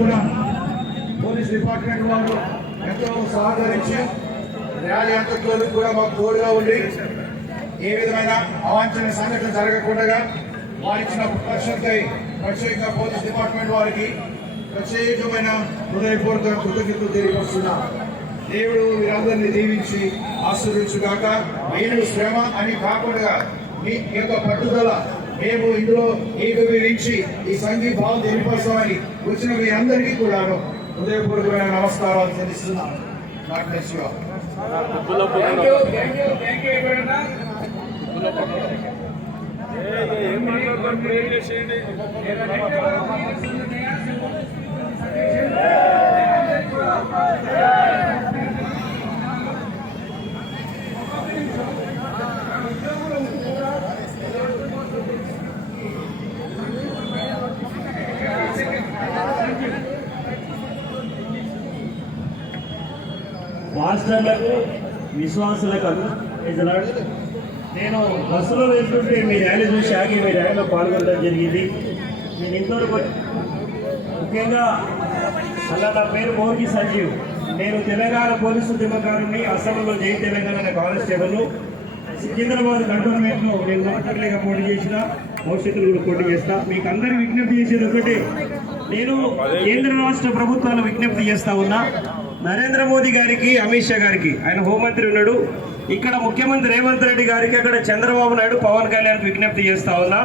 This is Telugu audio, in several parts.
కూడా పోలీస్ డిపార్ట్మెంట్ వాళ్ళు ఎంతో సహకరించి ర్యాలీ అంతట్లో కూడా మాకు తోడుగా ఉండి ఏ విధమైన అవాంఛనీయ సంఘటన జరగకుండా వారిచ్చిన ప్రొటెక్షన్కై ప్రత్యేకంగా పోలీస్ డిపార్ట్మెంట్ వారికి ప్రత్యేకమైన హృదయపూర్వక కృతజ్ఞతలు తెలియపరుస్తున్నాం. దేవుడు వీరందరినీ దీవించి ఆశీర్వించుగాక. మీరు శ్రమ అని కాకుండా మీ యొక్క పట్టుదల మేము ఇందులో ఏకీభవించి ఈ సంఘీభావం తెలియపరచామని వచ్చిన మీ అందరికీ కూడా హృదయపూర్వకమైన నమస్కారాలు చెల్లిస్తున్నాం. మాస్టర్లకు విశ్వాసులకు నేను బస్సులో వెళ్తుంటే మీ ర్యాలీ చూసి ఆగి మీ ర్యాలీలో పాల్గొనడం జరిగింది. నేను ఇంతవరకు ముఖ్యంగా అలా నా పేరు మోర్గి సంజీవ్. నేను తెలంగాణ పోలీసు ఉద్యమకారుని. అసెంబ్లీలో జై తెలంగాణ అనే కానిస్టేబుల్. సికింద్రాబాద్ కంటోన్మెంట్లో నేను ఎమ్మెల్యేగా పోటీ చేసిన, భవిష్యత్తులో కూడా పోటీ చేస్తా. మీకు అందరికీ విజ్ఞప్తి చేసేది ఒకటే, నేను కేంద్ర రాష్ట్ర ప్రభుత్వాల విజ్ఞప్తి చేస్తా ఉన్నా. నరేంద్ర మోదీ గారికి, అమిత్ షా గారికి, ఆయన హోంమంత్రి ఉన్నాడు, ఇక్కడ ముఖ్యమంత్రి రేవంత్ రెడ్డి గారికి, అక్కడ చంద్రబాబు నాయుడు, పవన్ కళ్యాణ్ విజ్ఞప్తి చేస్తా ఉన్నా.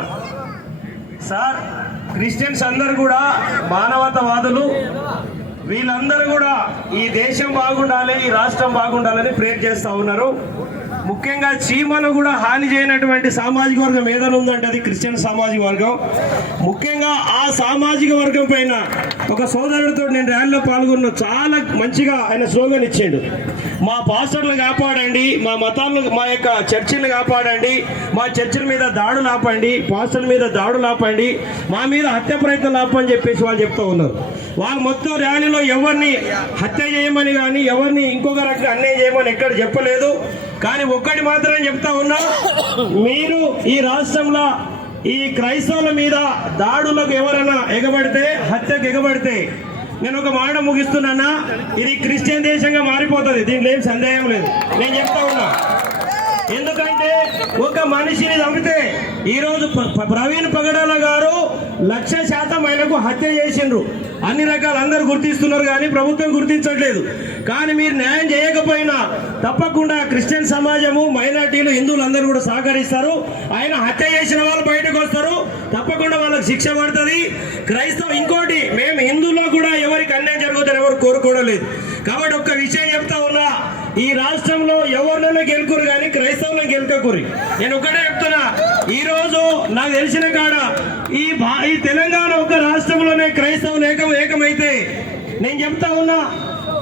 సార్, క్రిస్టియన్స్ అందరూ కూడా మానవతావాదులు. వీళ్ళందరూ కూడా ఈ దేశం బాగుండాలి, ఈ రాష్ట్రం బాగుండాలని ప్రేర్ చేస్తూ ఉన్నారు. ముఖ్యంగా చీమలు కూడా హాని చేయనటువంటి సామాజిక వర్గం ఏదైనా ఉందంటే అది క్రిస్టియన్ సామాజిక వర్గం. ముఖ్యంగా ఆ సామాజిక వర్గం పైన ఒక సోదరుడితో నేను ర్యాలీలో పాల్గొన్న, చాలా మంచిగా ఆయన స్లోగన్ ఇచ్చాడు. మా పాస్టర్లు కాపాడండి, మా మతాలను, మా యొక్క చర్చిలను కాపాడండి, మా చర్చిల మీద దాడులు ఆపండి, పాస్టర్ల మీద దాడులు ఆపండి, మా మీద హత్య ప్రయత్నం ఆపని చెప్పేసి వాళ్ళు చెప్తూ ఉన్నారు. వాళ్ళు మొత్తం ర్యాలీలో ఎవరిని హత్య చేయమని కానీ ఎవరిని ఇంకొక రకంగా అన్యాయం చేయమని ఎక్కడ చెప్పలేదు. కానీ ఒక్కటి మాత్రం చెప్తా ఉన్నా, మీరు ఈ రాష్ట్రంలో ఈ క్రైస్తవుల మీద దాడులకు ఎవరైనా ఎగబడితే, హత్యకు ఎగబడితే, నేను ఒక మాట ముగిస్తున్నానా, ఇది క్రిస్టియన్ దేశంగా మారిపోతుంది. దీంట్లో ఏం సందేహం లేదు. నేను చెప్తా ఉన్నా, ఎందుకంటే ఒక మనిషిని చంపితే ఈరోజు ప్రవీణ్ పగడాల గారు 100% ఆయనకు హత్య చేసిండ్రు. అన్ని రకాలు అందరూ గుర్తిస్తున్నారు కానీ ప్రభుత్వం గుర్తించట్లేదు. కానీ మీరు న్యాయం చేయకపోయినా తప్పకుండా క్రిస్టియన్ సమాజము, మైనార్టీలు, హిందువులు అందరూ కూడా సహకరిస్తారు. ఆయన హత్య చేసిన వాళ్ళు బయటకు వస్తారు, తప్పకుండా వాళ్ళకి శిక్ష పడుతుంది. క్రైస్తవ ఇంకోటి, మేము హిందువుల్లో కూడా ఎవరికి అన్యాయం జరుగుతుందని ఎవరు కోరుకోవడం లేదు. కాబట్టి ఒక్క విషయం చెప్తా ఉన్నా, ఈ రాష్ట్రంలో ఎవరినైనా గెలుకురు కానీ క్రైస్తవులను గెలుకకూరి. నేను ఒకటే చెప్తున్నా, ఈ రోజు నాకు తెలిసిన కాడ ఈ తెలంగాణ ఒక రాష్ట్రంలోనే క్రైస్తవులు ఏకమైతే నేను చెప్తా ఉన్నా,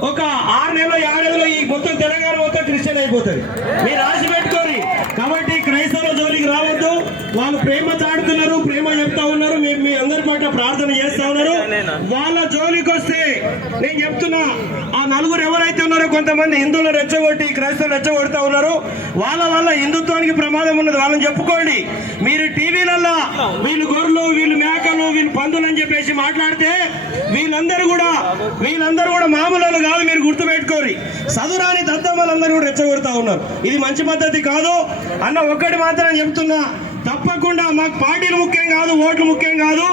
ఒక 6 నెలలు 7 నెలలు ఈ మొత్తం తెలంగాణ మొత్తం క్రిస్టియన్ అయిపోతుంది. మీరు రాసి పెట్టుకోరి. కాబట్టి క్రైస్తవుల జోలికి రావద్దు. వాళ్ళు ప్రేమ చాటుతున్నారు, ప్రేమ చెప్తా ఉన్నారు, మీ అందరి పట్ల ప్రార్థన చేస్తా ఉన్నారు. వాళ్ళ జోలికి వస్తే నేను చెప్తున్నా, ఆ నలుగురు ఎవరైతే ఉన్నారో కొంతమంది హిందువులు రెచ్చగొట్టి క్రైస్తవులు రెచ్చగొడతా ఉన్నారు. వాళ్ళ వల్ల హిందుత్వానికి ప్రమాదం ఉన్నది. వాళ్ళని చెప్పుకోండి. మీరు టీవీలలో వీళ్ళు గొర్రెలు, వీళ్ళు మేకలు, వీళ్ళు పందులు అని చెప్పేసి మాట్లాడితే వీళ్ళందరూ కూడా మామూలు కాదు. మీరు గుర్తుపెట్టుకోరి. చదువురాని దద్దమ్మలందరూ కూడా రెచ్చగొడతా ఉన్నారు. ఇది మంచి పద్ధతి కాదు అన్న. ఒక్కటి మాత్రం చెప్తున్నా, తప్పకుండా మాకు పార్టీలు ముఖ్యం కాదు, ఓట్లు ముఖ్యం కాదు.